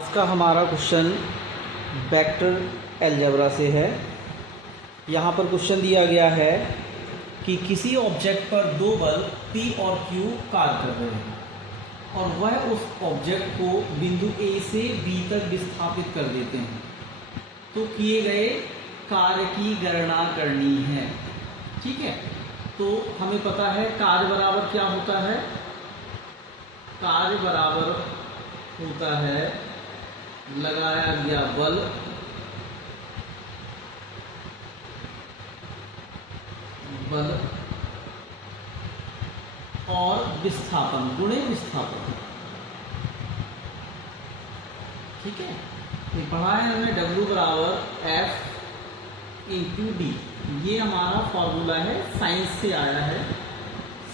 इसका हमारा question vector algebra से है। यहाँ पर क्वेश्चन दिया गया है कि किसी ऑब्जेक्ट पर दो बल P और Q कार्य कर रहे हैं और वह उस ऑब्जेक्ट को बिंदु A से B तक विस्थापित कर देते हैं, तो किए गए कार्य की गणना करनी है। ठीक है, तो हमें पता है कार्य बराबर क्या होता है। कार्य बराबर होता है लगाया गया बल और विस्थापन गुणे विस्थापन। ठीक है, तो पढ़ा है हमने W बराबर F इंटू डी। ये हमारा फॉर्मूला है, साइंस से आया है।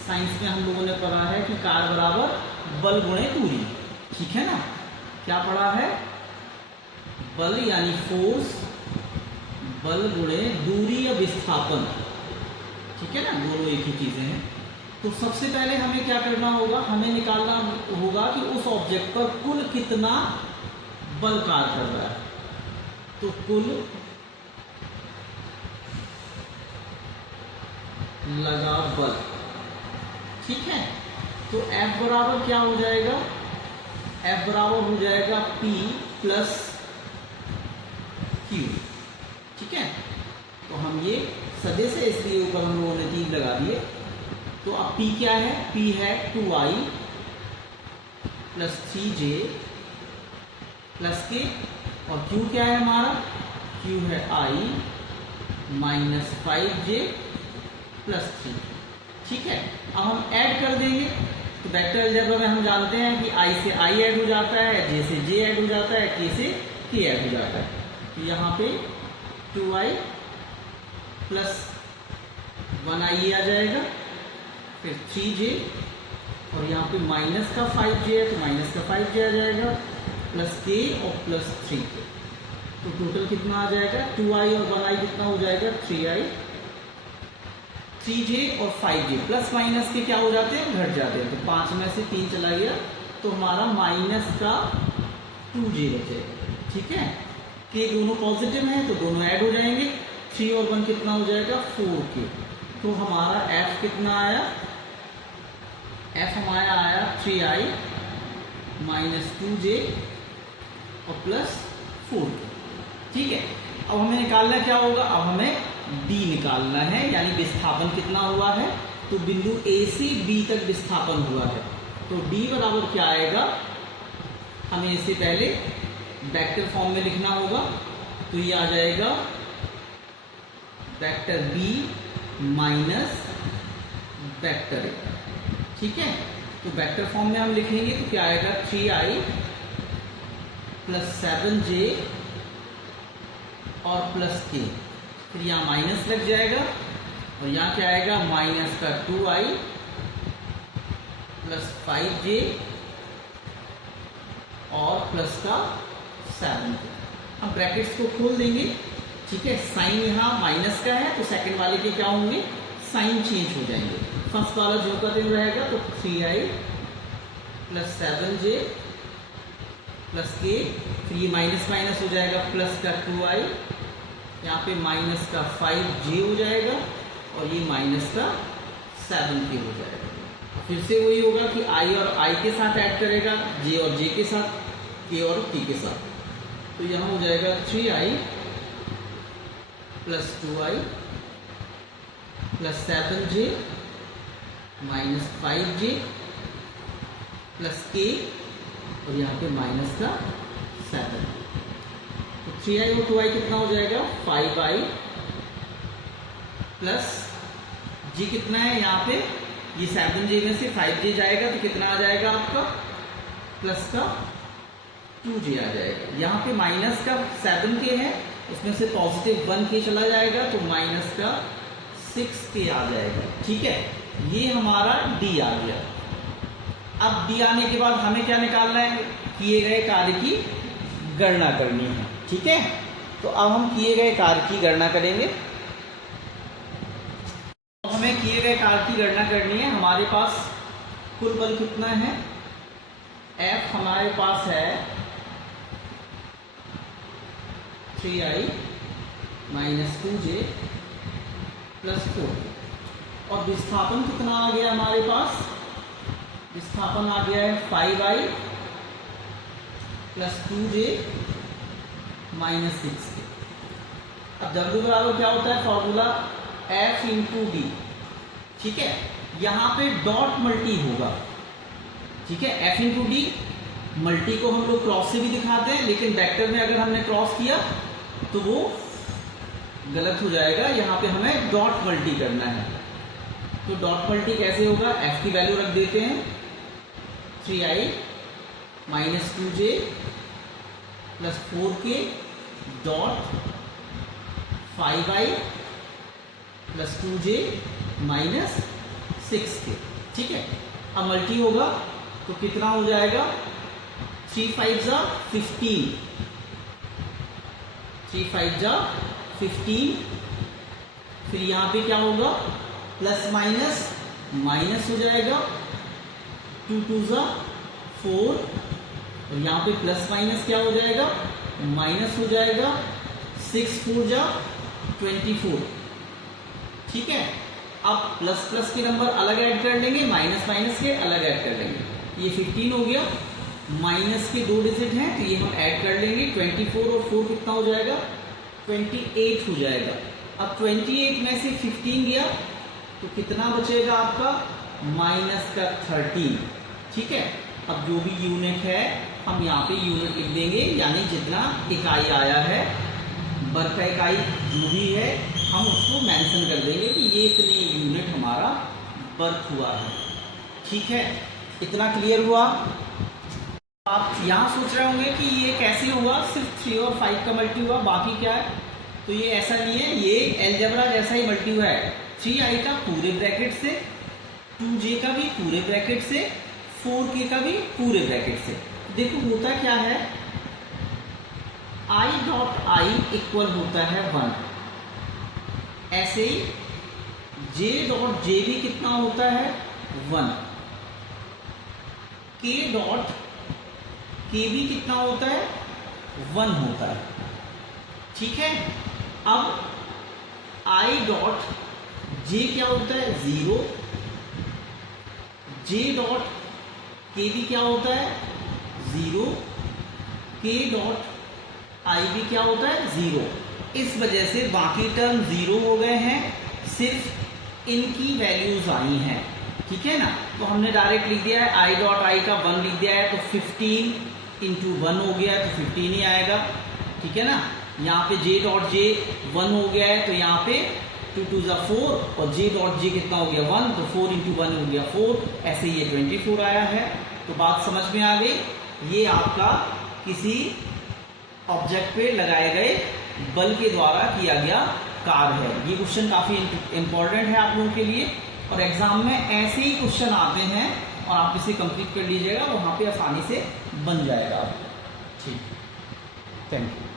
साइंस में हम लोगों ने पढ़ा है कि कार्य बराबर बल गुणे दूरी। ठीक है ना, क्या पढ़ा है? बल यानी फोर्स, बल गुणे दूरी या विस्थापन। ठीक है ना, दोनों एक ही चीजें हैं। तो सबसे पहले हमें क्या करना होगा, हमें निकालना होगा कि उस ऑब्जेक्ट पर कुल कितना बल कार्य कर रहा है। तो कुल लगा बल। ठीक है, तो F बराबर क्या हो जाएगा? F बराबर हो जाएगा P प्लस Q। ठीक है, तो हम ये सदे से इसलिए ऊपर हम लोगों ने 3 लगा दिए। तो अब P क्या है? P है 2I plus 3J plus K, और Q क्या है हमारा? Q है I माइनस 5J प्लस 3। ठीक है, अब हम ऐड कर देंगे। तो वेक्टर अलजेब्रा में हम जानते हैं कि I से I ऐड हो जाता है, J से J ऐड हो जाता है, K से K ऐड हो जाता है। तो यहाँ पे 2I प्लस 1I आ जाएगा, फिर 3J, और यहाँ पे माइनस का 5J है तो माइनस का 5J आ जाएगा, प्लस K और प्लस 3K। तो टोटल कितना आ जाएगा? 2I और 1I कितना हो जाएगा? 3I। 3J और 5J प्लस माइनस के क्या हो जाते हैं? घट जाते हैं। तो 5 में से 3 चला गया तो हमारा माइनस का 2J बचेगा। ठीक है, K दोनों पॉजिटिव हैं तो दोनों ऐड हो जाएंगे। 3 और 1 कितना हो जाएगा? 4K। तो हमारा F कितना आया? F हमारा आया 3I माइनस 2J और प्लस 4K। ठीक है, अब हमें निकालना क्या होगा? अब हमें D निकालना है, यानी विस्थापन कितना हुआ है। तो बिंदु A से B तक विस्थापन हुआ है, तो D बराबर क्या आएगा? हमें इससे पहले वेक्टर फॉर्म में लिखना होगा। तो ये आ जाएगा vector B minus vector A। ठीक है, तो वेक्टर फॉर्म में हम लिखेंगे तो क्या आएगा? 3I प्लस 7J और प्लस K। फिर यहाँ माइनस लग जाएगा और यहाँ क्या आएगा? माइनस का 2I प्लस 5J और प्लस का 7K। हम ब्रैकेट्स को खोल देंगे। ठीक है, साइन यहाँ माइनस का है तो सेकंड वाले के क्या होंगे? साइन चेंज हो जाएंगे। फर्स्ट वाला जो का दिन रहेगा तो 3I plus 7J plus K, फिर ये माइनस माइनस हो जाएगा, प्लस का 2I, यहाँ पे माइनस का 5J हो जाएगा और ये माइनस का 7K हो जाएगा। फिर से वही होगा कि I और I के साथ ऐड करेगा, J और J के साथ, K और K के साथ। तो यहाँ हो जाएगा 3I plus 2I plus 7J minus 5J plus K, और यहाँ पे माइनस का 7। तो 3I और 2I कितना हो जाएगा? 5I प्लस G कितना है यहाँ पे? ये 7J में से 5J जाएगा तो कितना आ जाएगा आपका? प्लस का 2J आ जाएगा। यहाँ पे माइनस का 7K है, उसमें से पॉजिटिव 1K चला जाएगा तो माइनस का 6K आ जाएगा। ठीक है, ये हमारा D आ गया। अब D आने के बाद हमें क्या निकालना है? किए गए कार्य की गणना करनी है। ठीक है, तो अब हम किए गए कार्य की गणना करेंगे। हमें किए गए कार्य की गणना करनी है। हमारे पास कुल बल कितना है? F हमारे पास है 3i माइनस 2j प्लस 4। और विस्थापन कितना आ गया हमारे पास? विस्थापन आ गया है 5i plus 2j minus 6k। अब W बराबर क्या होता है? Formula F into D. ठीक है, यहां पे डॉट मल्टी होगा। ठीक है, F इंटू डी। मल्टी को हम लोग क्रॉस से भी दिखाते हैं, लेकिन वेक्टर में अगर हमने क्रॉस किया तो वो गलत हो जाएगा। यहां पे हमें डॉट मल्टी करना है। तो डॉट मल्टी कैसे होगा? F की वैल्यू रख देते हैं 3i minus 2j plus 4k dot 5i plus 2j minus 6k। ठीक है, अब मल्टी होगा तो कितना हो जाएगा? 3 5 जा 15, 3 5 जा 15। फिर यहां पे क्या होगा? प्लस माइनस माइनस हो जाएगा, 2 2 जा 4, और यहां पे प्लस माइनस क्या हो जाएगा? माइनस हो जाएगा, 6 4 जा 24। ठीक है, अब प्लस प्लस के नंबर अलग ऐड कर लेंगे, माइनस माइनस के अलग ऐड कर लेंगे। ये 15 हो गया, माइनस के 2 डिजिट हैं तो ये हम ऐड कर लेंगे। 24 और 4 कितना हो जाएगा? 28 हो जाएगा। अब 28 में से 15 गया तो कितना बचेगा आपका? माइनस का 13। ठीक है, अब जो भी यूनिट है हम यहाँ पे यूनिट लिख देंगे, यानी जितना इकाई आया है, वर्ग का इकाई जो भी है हम उसको मेंशन कर देंगे कि ये इतने यूनिट हमारा वर्क हुआ है। ठीक है, इतना क्लियर हुआ? आप यहाँ सोच रहे होंगे कि ये कैसे हुआ, सिर्फ 3 और 5 का मल्टी हुआ, बाकी क्या है? तो ये ऐसा नहीं है, ये अलजेब्रा जैसा ही मल्टी हुआ है। 3i का पूरे ब्रैकेट से, 2j का भी पूरे ब्रैकेट से, 4k का भी पूरे ब्रैकेट से। देखो होता क्या है, i डॉट i इक्वल होता है 1। ऐसे ही j डॉट j भी कितना होता है? 1। k डॉट k भी कितना होता है? 1 होता है। ठीक है, अब i डॉट j क्या होता है? 0। j डॉट k भी क्या होता है? 0। k डॉट i भी क्या होता है? 0। इस वजह से बाकी टर्म 0 हो गए हैं, सिर्फ इनकी वैल्यूज आई हैं। ठीक है ना, तो हमने डायरेक्ट लिख दिया है i डॉट i का 1 लिख दिया है, तो 15 इंटू 1 हो गया है, तो 15 ही आएगा। ठीक है ना, यहाँ पे j डॉट j 1 हो गया है, तो यहाँ पे 2 2 जा 4, और j डॉट j कितना हो गया? 1, तो 4 इंटू 1 हो गया 4। ऐसे ये 24 आया है। तो बात समझ में आ गई? ये आपका किसी ऑब्जेक्ट पे लगाए गए बल के द्वारा किया गया कार्य है। ये क्वेश्चन काफी इंपॉर्टेंट है आप लोगों के लिए, और एग्जाम में ऐसे ही क्वेश्चन आते हैं और आप इसे कंप्लीट कर लीजिएगा, वहां पे आसानी से बन जाएगा। ठीक, थैंक यू।